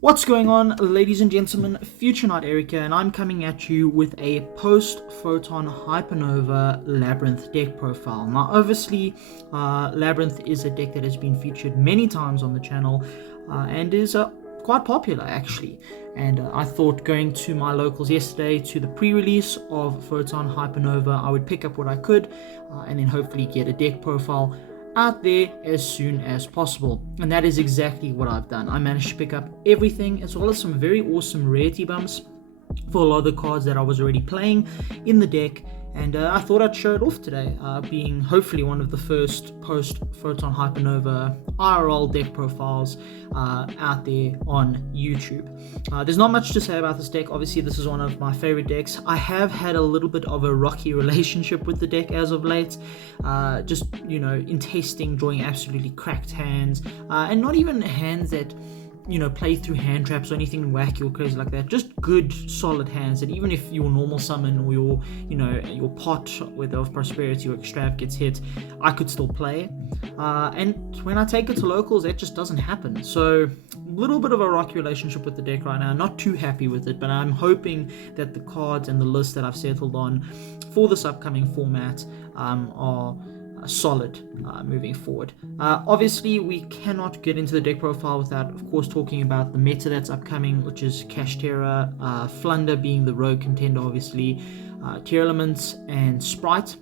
What's going on, ladies and gentlemen? Future Knight Erica, and I'm coming at you with a post-Photon Hypernova Labrynth deck profile. Now, obviously, Labrynth is a deck that has been featured many times on the channel and is quite popular, actually. And I thought going to my locals yesterday to the pre-release of Photon Hypernova, I would pick up what I could and then hopefully get a deck profile out there as soon as possible, and that is exactly what I've done. I managed to pick up everything as well as some very awesome rarity bumps for a lot of the cards that I was already playing in the deck, and I thought I'd show it off today, being hopefully one of the first post-Photon Hypernova IRL deck profiles out there on YouTube. There's not much to say about this deck. Obviously, this is one of my favorite decks. I have had a little bit of a rocky relationship with the deck as of late, just, in testing, drawing absolutely cracked hands, and not even hands that play through hand traps or anything wacky or crazy like that. Just good, solid hands that even if your normal summon or your pot, whether of prosperity or extrav, gets hit, I could still play. And when I take it to locals, that just doesn't happen. So a little bit of a rocky relationship with the deck right now. Not too happy with it, but I'm hoping that the cards and the list that I've settled on for this upcoming format are solid moving forward. Obviously, we cannot get into the deck profile without, of course, talking about the meta that's upcoming, which is Kashtera, Flunder being the rogue contender, obviously, Tier Elements, and Sprite.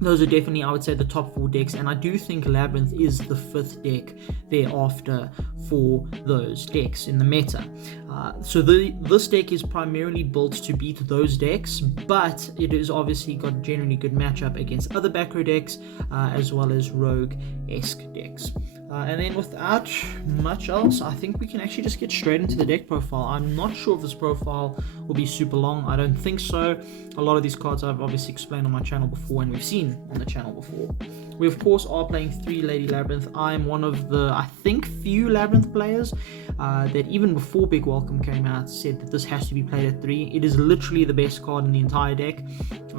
Those are definitely, I would say, the top 4 decks, and I do think Labrynth is the 5th deck thereafter for those decks in the meta. So this deck is primarily built to beat those decks, but it has obviously got a generally good matchup against other back row decks, as well as rogue-esque decks. And then without much else, I think we can actually just get straight into the deck profile. I'm not sure if this profile will be super long. I don't think so. A lot of these cards I've obviously explained on my channel before and we've seen on the channel before. We of course are playing 3 Lady Labrynth. I'm one of the, I think, few Labrynth players that even before Big Welcome came out said that this has to be played at 3. It is literally the best card in the entire deck.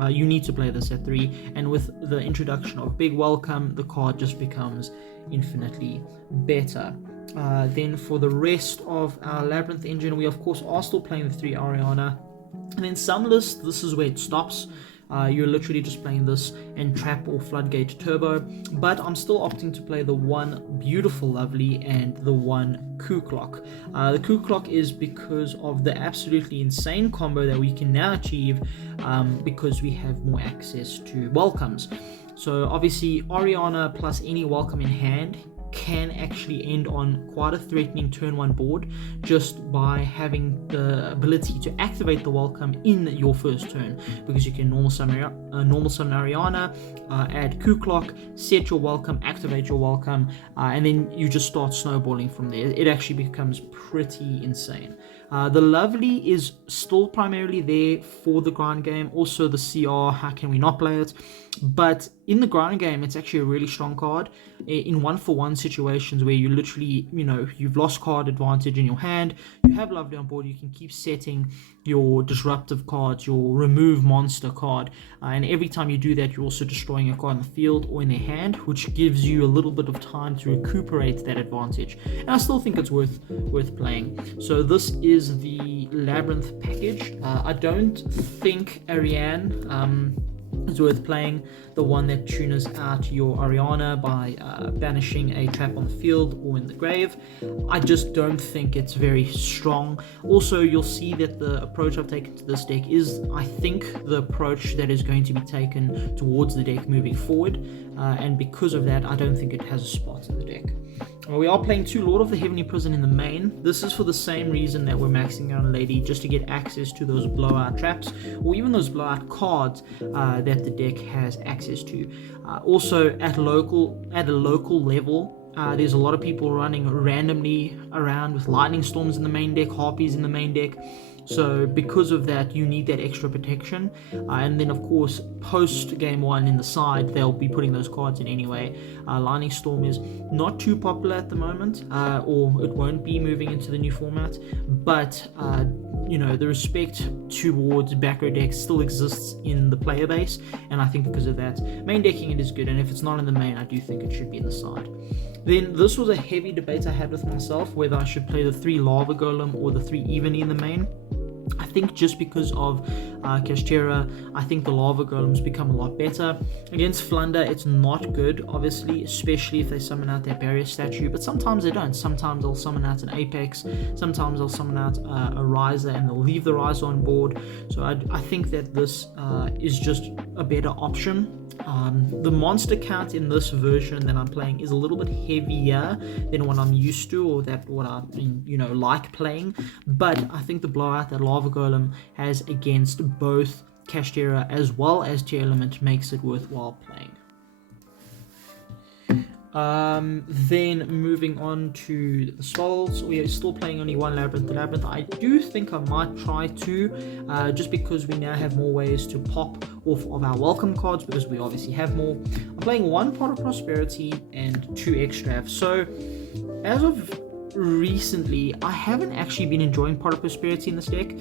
You need to play this at 3, and with the introduction of Big Welcome, the card just becomes infinitely better. Then for the rest of our Labrynth engine, we of course are still playing the 3 Ariana, and in some lists this is where it stops. You're literally just playing this and Trap or Floodgate Turbo, but I'm still opting to play the 1 Beautiful Lovely and the 1 Coup Clock. The Coup Clock is because of the absolutely insane combo that we can now achieve because we have more access to welcomes. So obviously Ariana plus any welcome in hand can actually end on quite a threatening turn 1 board just by having the ability to activate the welcome in your first turn, because you can normal summon Ariana, add Coup Clock, set your welcome, activate your welcome, and then you just start snowballing from there. It actually becomes pretty insane. The Lovely is still primarily there for the grind game. Also the CR, how can we not play it? But in the grind game, it's actually a really strong card. In 1-for-1 situations where you literally, you've lost card advantage in your hand, you have Lovely on board, you can keep setting your disruptive cards, your remove monster card, and every time you do that, you're also destroying a card in the field or in their hand, which gives you a little bit of time to recuperate that advantage. And I still think it's worth playing. So this is the Labrynth package. I don't think Ariane is worth playing, the one that tunes out your Ariana by banishing a trap on the field or in the grave. I just don't think it's very strong. Also, you'll see that the approach I've taken to this deck is, I think, the approach that is going to be taken towards the deck moving forward, and because of that, I don't think it has a spot in the deck. We are playing 2 Lord of the Heavenly Prison in the main. This is for the same reason that we're maxing out a Lady, just to get access to those blowout traps, or even those blowout cards that the deck has access to. Also, at a local level, there's a lot of people running randomly around with Lightning Storms in the main deck, Harpies in the main deck. So because of that, you need that extra protection, and then of course post game 1 in the side, they'll be putting those cards in anyway. Lightning Storm is not too popular at the moment, or it won't be moving into the new format, but the respect towards back row decks still exists in the player base, and I think because of that, main decking it is good, and if it's not in the main, I do think it should be in the side. Then this was a heavy debate I had with myself, whether I should play the 3 Lava Golem or the 3 Eveny in the main. I think just because of Kashtira, I think the Lava Golems become a lot better. Against Flunder, it's not good, obviously, especially if they summon out their barrier statue, but sometimes they don't. Sometimes they'll summon out an Apex, sometimes they'll summon out a Riser, and they'll leave the Riser on board. So I think that this is just a better option. The monster count in this version that I'm playing is a little bit heavier than what I'm used to, or that what I like playing, but I think the blowout that Lava Golem has against both Kashtira as well as Tier Element makes it worthwhile playing. Then moving on to the spells, we are still playing only one Labrynth. The Labrynth, I do think I might try two, just because we now have more ways to pop off of our welcome cards, because we obviously have more. I'm playing 1 Pot of Prosperity and 2 Extravs. So as of recently, I haven't actually been enjoying Pot of Prosperity in this deck,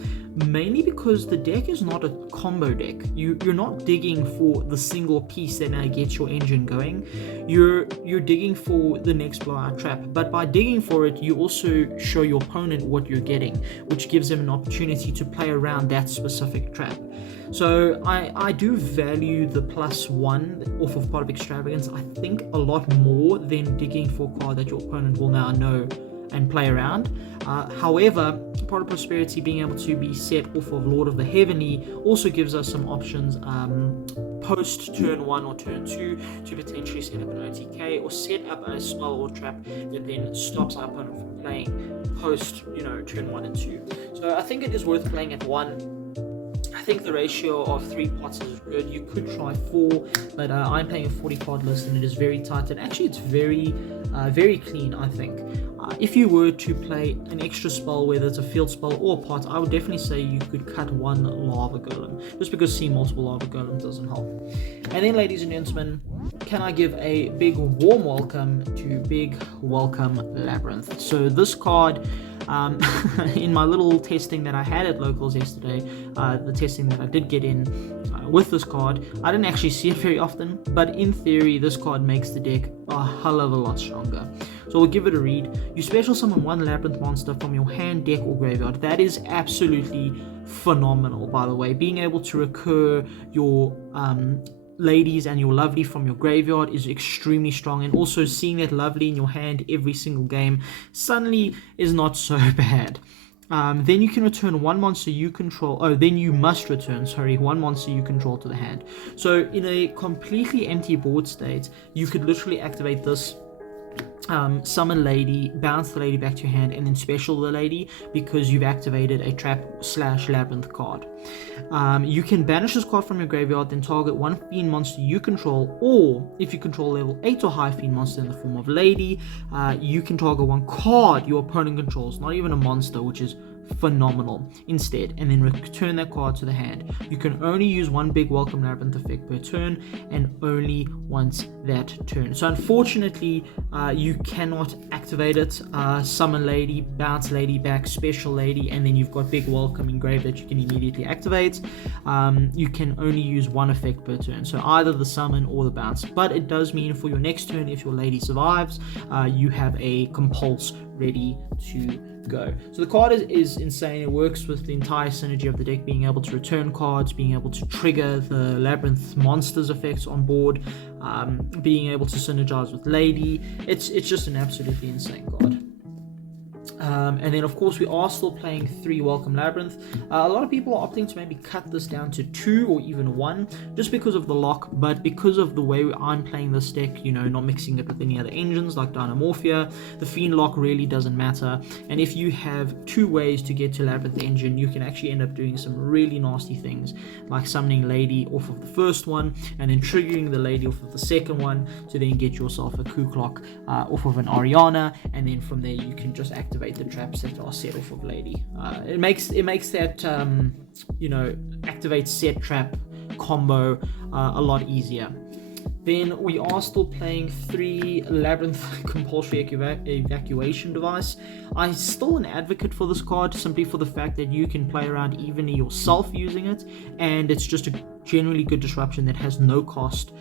mainly because the deck is not a combo deck. You're not digging for the single piece that now gets your engine going. You're digging for the next blowout trap, but by digging for it, you also show your opponent what you're getting, which gives them an opportunity to play around that specific trap. So I do value the +1 off of Pot of Extravagance, I think, a lot more than digging for a card that your opponent will now know and play around. However, Pot of Prosperity being able to be set off of Lord of the Heavenly also gives us some options post turn 1 or turn 2 to potentially set up an OTK or set up a spell or trap that then stops our opponent from playing post turn 1 and 2. So I think it is worth playing at 1. I think the ratio of 3 pots is good. You could try 4, but I'm playing a 40 card list and it is very tight, and actually it's very clean, I think. If you were to play an extra spell, whether it's a field spell or a pot, I would definitely say you could cut 1 Lava Golem, just because seeing multiple Lava Golems doesn't help. And then, ladies and gentlemen, can I give a big warm welcome to Big Welcome Labrynth. So this card, in my little testing that I had at locals yesterday, the testing that I did get in with this card, I didn't actually see it very often, but in theory this card makes the deck a hell of a lot stronger. So we'll give it a read. You special summon 1 Labrynth monster from your hand, deck, or graveyard. That is absolutely phenomenal, by the way. Being able to recur your ladies and your lovely from your graveyard is extremely strong, and also seeing that lovely in your hand every single game suddenly is not so bad. Then you can return 1 monster you control. Then you must return, 1 monster you control to the hand. So in a completely empty board state, you could literally activate this, summon lady, bounce the lady back to your hand, and then special the lady because you've activated a trap/labyrinth card. You can banish this card from your graveyard, then target 1 fiend monster you control, or if you control level 8 or high fiend monster in the form of lady, you can target 1 card your opponent controls, not even a monster, which is phenomenal, instead, and then return that card to the hand. You can only use 1 Big Welcome Labrynth effect per turn, and only once that turn. So unfortunately, you cannot activate it, summon lady, bounce lady back, special lady, and then you've got Big Welcome engraved that you can immediately activate. You can only use 1 effect per turn, so either the summon or the bounce, but it does mean for your next turn, if your lady survives, you have a compulse ready to go. So the card is insane. It works with the entire synergy of the deck, being able to return cards, being able to trigger the Labrynth monsters effects on board, being able to synergize with lady. It's just an absolutely insane card. And then of course we are still playing 3 Welcome Labrynth. A lot of people are opting to maybe cut this down to 2 or even 1 just because of the lock, but because of the way I'm playing this deck, not mixing it with any other engines like Dynamorphia, the Fiend lock really doesn't matter. And if you have 2 ways to get to Labrynth engine, you can actually end up doing some really nasty things, like summoning lady off of the first one and then triggering the lady off of the second one to then get yourself a coup clock off of an Ariana, and then from there you can just activate the traps that are set off of lady. It makes that activate set trap combo a lot easier. Then we are still playing 3 Labrynth Compulsory Evacuation Device. I'm still an advocate for this card simply for the fact that you can play around evenly yourself using it, and it's just a generally good disruption that has no cost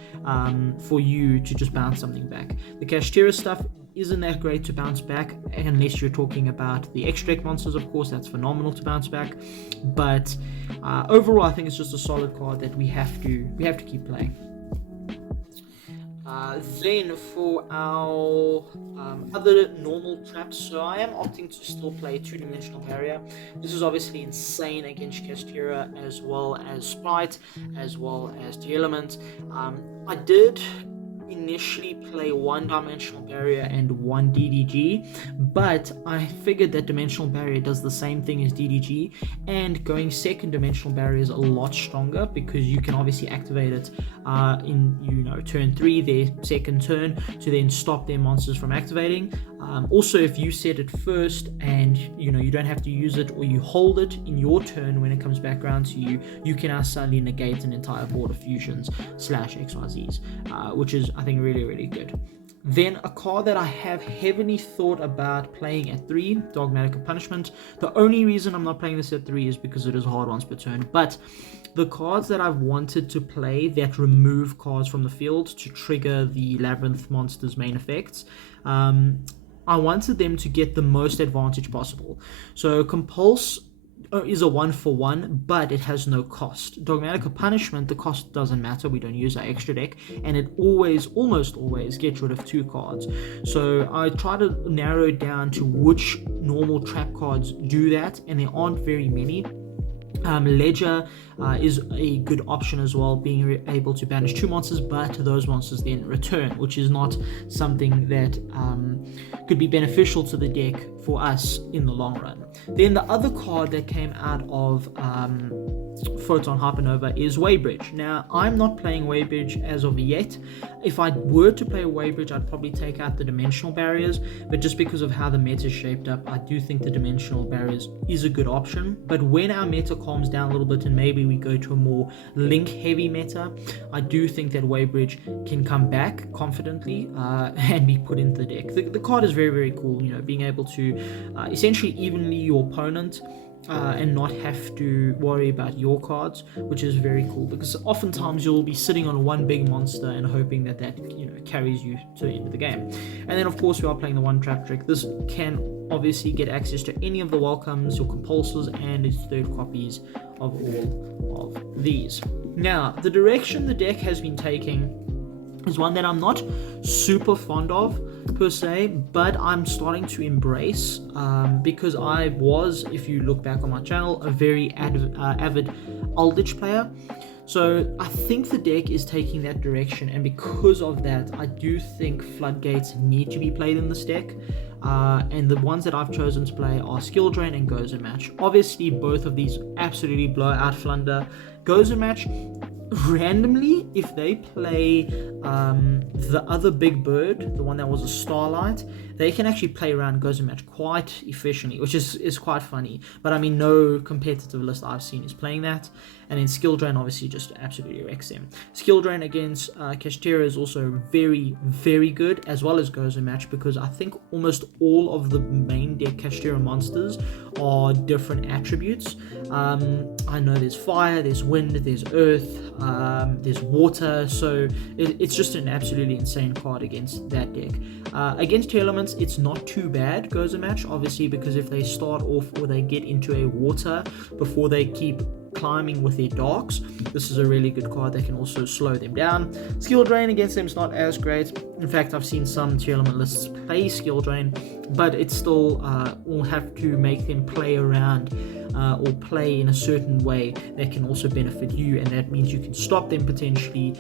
for you to just bounce something back. The Kashtira stuff isn't that great to bounce back unless you're talking about the extra deck monsters. Of course, that's phenomenal to bounce back, but overall I think it's just a solid card that we have to keep playing. Then for our other normal traps, so I am opting to still play 2-dimensional barrier. This is obviously insane against Kashtira as well as Sprite, as well as the Element. I did initially play 1-dimensional barrier and 1 DDG, but I figured that dimensional barrier does the same thing as DDG, and going 2nd dimensional barrier is a lot stronger because you can obviously activate it in turn 3, their 2nd turn, to then stop their monsters from activating. Also, if you set it first and you don't have to use it, or you hold it in your turn when it comes back around to you, you can now suddenly negate an entire board of fusions / XYZs, which is, I think, really, really good. Then a card that I have heavily thought about playing at 3, Dogmatic Punishment. The only reason I'm not playing this at 3 is because it is hard once per turn, but the cards that I've wanted to play that remove cards from the field to trigger the Labrynth monster's main effects, I wanted them to get the most advantage possible. So Compulse is a 1-for-1, but it has no cost. Dogmatic Punishment, the cost doesn't matter, we don't use our extra deck, and it almost always gets rid of 2 cards. So I try to narrow it down to which normal trap cards do that, and there aren't very many. Ledger is a good option as well, being able to banish 2 monsters, but those monsters then return, which is not something that could be beneficial to the deck for us in the long run. Then the other card that came out of Photon Hypernova is Weighbridge. Now, I'm not playing Weighbridge as of yet. If I were to play Weighbridge, I'd probably take out the dimensional barriers, but just because of how the meta is shaped up, I do think the dimensional barriers is a good option. But when our meta calms down a little bit and maybe we go to a more link heavy meta, I do think that Weighbridge can come back confidently and be put into the deck. The card is very, very cool, being able to essentially evenly your opponent and not have to worry about your cards, which is very cool, because oftentimes you'll be sitting on one big monster and hoping that carries you to the end of the game. And then of course we are playing the 1 trap trick. This can obviously get access to any of the welcomes, your compulsors, and its 3rd copies of all of these. Now, the direction the deck has been taking is one that I'm not super fond of per se, but I'm starting to embrace because I was, if you look back on my channel, a very avid Aldrich player. So I think the deck is taking that direction, and because of that, I do think Floodgates need to be played in this deck. And the ones that I've chosen to play are Skill Drain and Goes and Match. Obviously, both of these absolutely blow out Flunder. Goes and Match, randomly, if they play the other big bird, the one that was a Starlight, they can actually play around Goes and Match quite efficiently, which is quite funny. But I mean, no competitive list I've seen is playing that. And then Skill Drain obviously just absolutely wrecks him. Skill Drain against Kashtira is also very, very good, as well as Goes and Match, because I think almost all of the main deck Kashtira monsters are different attributes. I know there's fire, there's wind, there's earth, there's water, so it's just an absolutely insane card against that deck. Against two elements, it's not too bad, Goes and Match, obviously, because if they start off or they get into a water before they keep climbing with their darks, this is a really good card that can also slow them down. Skill Drain against them is not as great. In fact, I've seen some tier element lists play Skill Drain, but it's still will have to make them play around or play in a certain way that can also benefit you, and that means you can stop them potentially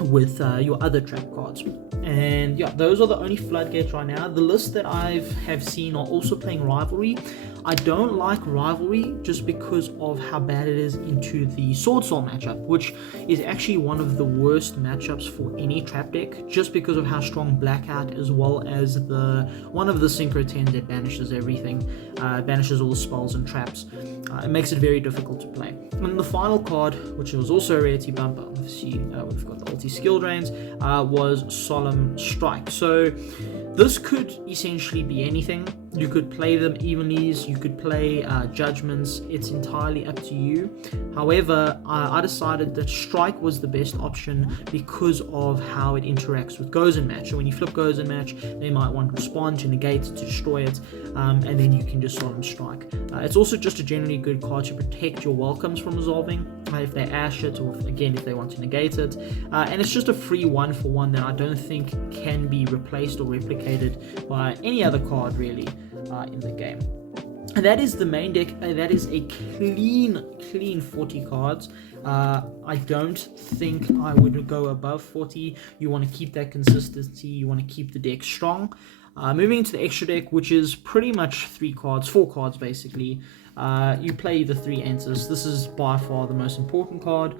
with your other trap cards. And yeah, those are the only Floodgates right now. The list that I have seen are also playing Rivalry. I don't like Rivalry just because of how bad it is into the Sword Soul matchup, which is actually one of the worst matchups for any trap deck, just because of how strong Blackout, as well as one of the Synchro 10s that banishes everything, banishes all the spells and traps. It makes it very difficult to play. And the final card, which was also a rarity bumper, obviously we've got the skill drains, was Solemn Strike. So this could essentially be anything. You could play them evenlies, you could play judgments, it's entirely up to you. However, I decided that Strike was the best option because of how it interacts with Goes in Match. So when you flip Goes in Match, they might want Respond to negate, to destroy it, and then you can just Solemn Strike. It's also just a generally good card to protect your welcomes from resolving, if they ash it, or if they want to negate it. And it's just a free 1-for-1 that I don't think can be replaced or replicated by any other card really in the game. And that is the main deck. That is a clean 40 cards. I don't think I would go above 40. You want to keep that consistency. You want to keep the deck strong. Moving into the extra deck, which is pretty much 4 cards basically. You play the 3 Enters. This is by far the most important card.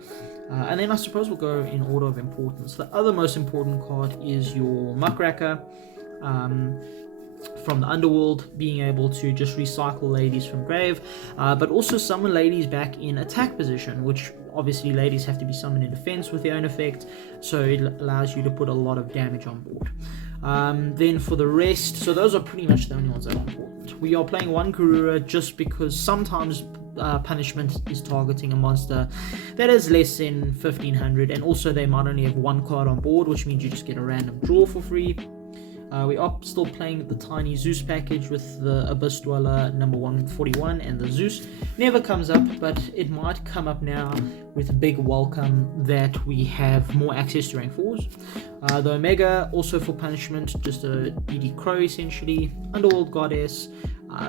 And then I suppose we'll go in order of importance. The other most important card is your Muckracker. From the Underworld, being able to just recycle ladies from grave, but also summon ladies back in attack position, which obviously ladies have to be summoned in defense with their own effect, so it allows you to put a lot of damage on board. Then for the rest, so those are pretty much the only ones that are important. We are playing 1 Karura just because sometimes punishment is targeting a monster that is less than 1500, and also they might only have 1 card on board, which means you just get a random draw for free. We are still playing the Tiny Zeus package with the Abyss Dweller number 141 and the Zeus. Never comes up, but it might come up now with a big welcome that we have more access to rank 4s. The Omega, also for punishment, just a BD Crow essentially. Underworld Goddess,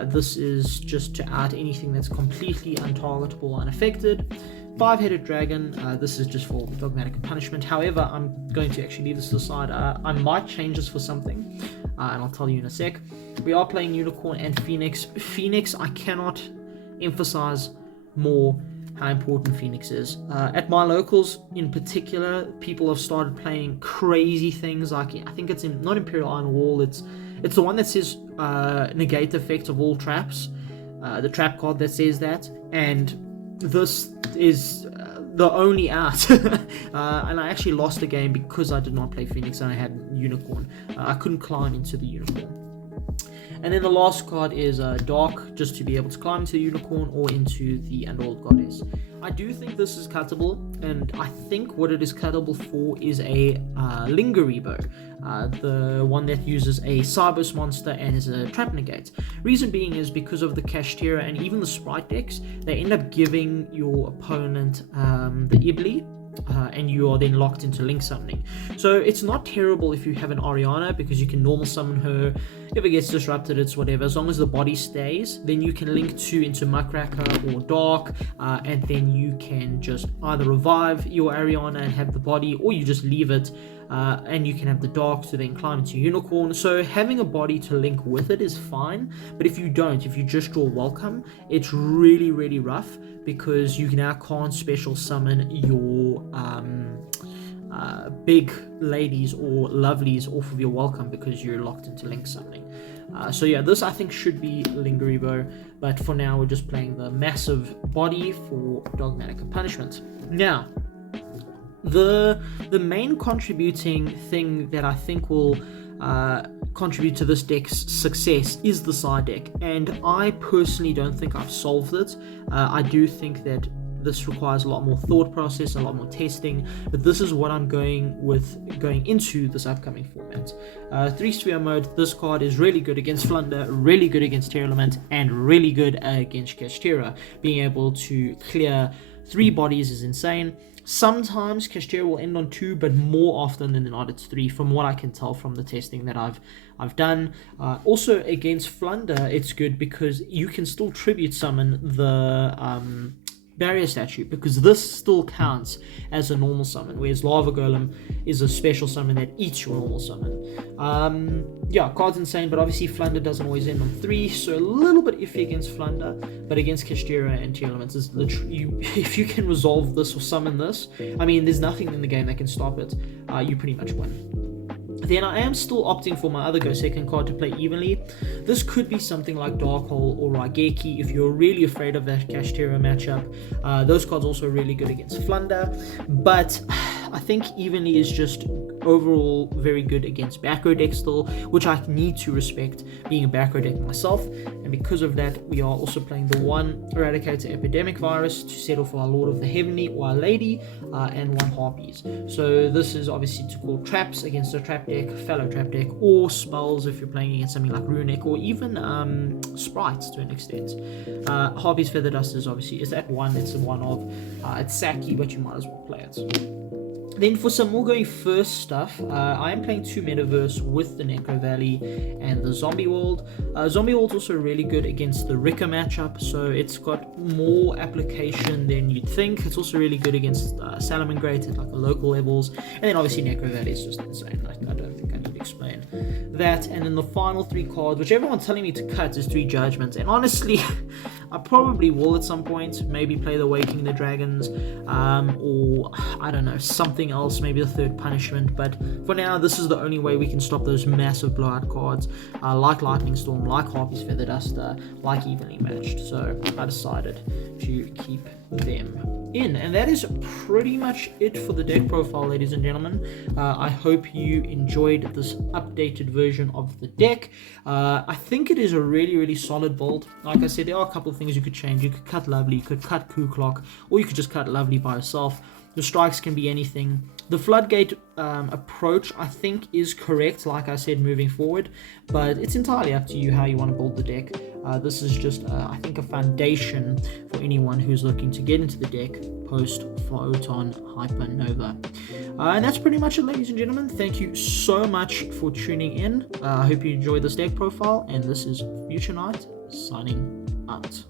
this is just to add anything that's completely untargetable, unaffected. 5-headed Dragon, this is just for dogmatic punishment. However, I'm going to actually leave this to the side. I might change this for something, and I'll tell you in a sec. We are playing Unicorn and Phoenix. Phoenix, I cannot emphasize more how important Phoenix is. At my locals in particular, people have started playing crazy things. Like, I think it's not Imperial Iron Wall, it's the one that says negate the effect of all traps. The trap card that says that, and this is the only out. And I actually lost the game because I did not play Phoenix and I had Unicorn. I couldn't climb into the Unicorn. And then the last card is Dark, just to be able to climb into the Unicorn or into the Underworld Goddess. I do think this is cuttable, and I think what it is cuttable for is a Lingerie Bow, the one that uses a Cybos monster and is a trap negate. Reason being is because of the Kashtira and even the Sprite decks, they end up giving your opponent the Ibli, and you are then locked into link summoning. So it's not terrible if you have an Oriana, because you can normal summon her. If it gets disrupted, it's whatever. As long as the body stays, then you can link 2 into Muckracker or Dark, and then you can just either revive your Ariana and have the body, or you just leave it, and you can have the Dark to then climb into Unicorn. So having a body to link with it is fine, but if you don't, if you just draw Welcome, it's really, really rough, because you now can't special summon your big ladies or lovelies off of your Welcome because you're locked into link summoning. So yeah, this I think should be Lingerie Bow, but for now we're just playing the massive body for Dogmatic Punishment. Now, the main contributing thing that I think will contribute to this deck's success is the side deck, and I personally don't think I've solved it. I do think that this requires a lot more thought process, a lot more testing, but this is what I'm going into this upcoming format. 3-sphere mode, this card is really good against Flunder, really good against Tearlament, and really good against Kashtira. Being able to clear 3 bodies is insane. Sometimes Kashtira will end on 2, but more often than not it's 3, from what I can tell from the testing that I've done. Also against Flunder, it's good because you can still tribute summon the barrier statue, because this still counts as a normal summon, whereas Lava Golem is a special summon that eats your normal summon. Yeah, card's insane, but obviously Flunder doesn't always end on 3, so a little bit iffy against Flunder, but against Kashtira and Tearlaments is literally, if you can resolve this or summon this, I mean, there's nothing in the game that can stop it. You pretty much win. Then I am still opting for my other Go Second card to play evenly. This could be something like Darkhole or Raigeki if you're really afraid of that Kashtira matchup. Those cards also really good against Flunder, but I think Evenly is just overall very good against back row decks still, which I need to respect, being a back row deck myself. And because of that, we are also playing the 1 Eradicator Epidemic Virus to settle for our Lord of the Heavenly or our Lady, and 1 Harpies. So this is obviously to call traps against a trap deck, fellow trap deck, or spells if you're playing against something like Runic, or even sprites to an extent. Harpies Feather Dusters obviously is at 1, it's a 1 of, it's sacky, but you might as well play it. Then for some more going first stuff, I am playing 2 Metaverse with the Necro Valley and the Zombie World. Zombie World's also really good against the Rika matchup, so it's got more application than you'd think. It's also really good against Salamangreat at like the local levels, and then obviously Necro Valley is just insane. Like, I don't think I need to explain that. And then the final 3 cards, which everyone's telling me to cut, is 3 Judgments, and honestly I probably will at some point, maybe play the Waking the Dragons, or I don't know, something else, maybe the 3rd Punishment. But for now, this is the only way we can stop those massive blowout cards, like Lightning Storm, like Harpy's Feather Duster, like Evenly Matched. So I decided to keep them in, and that is pretty much it for the deck profile, ladies and gentlemen. I hope you enjoyed this updated version of the deck. I think it is a really solid build. Like I said, there are a couple of things you could change. You could cut Lovely, you could cut Ku Klok, or you could just cut Lovely by yourself. The strikes can be anything. The Floodgate approach, I think, is correct, like I said, moving forward, but it's entirely up to you how you want to build the deck. This is just, I think, a foundation for anyone who's looking to get into the deck post Photon Hypernova. And that's pretty much it, ladies and gentlemen. Thank you so much for tuning in. I hope you enjoyed this deck profile, and this is Future Knight signing out.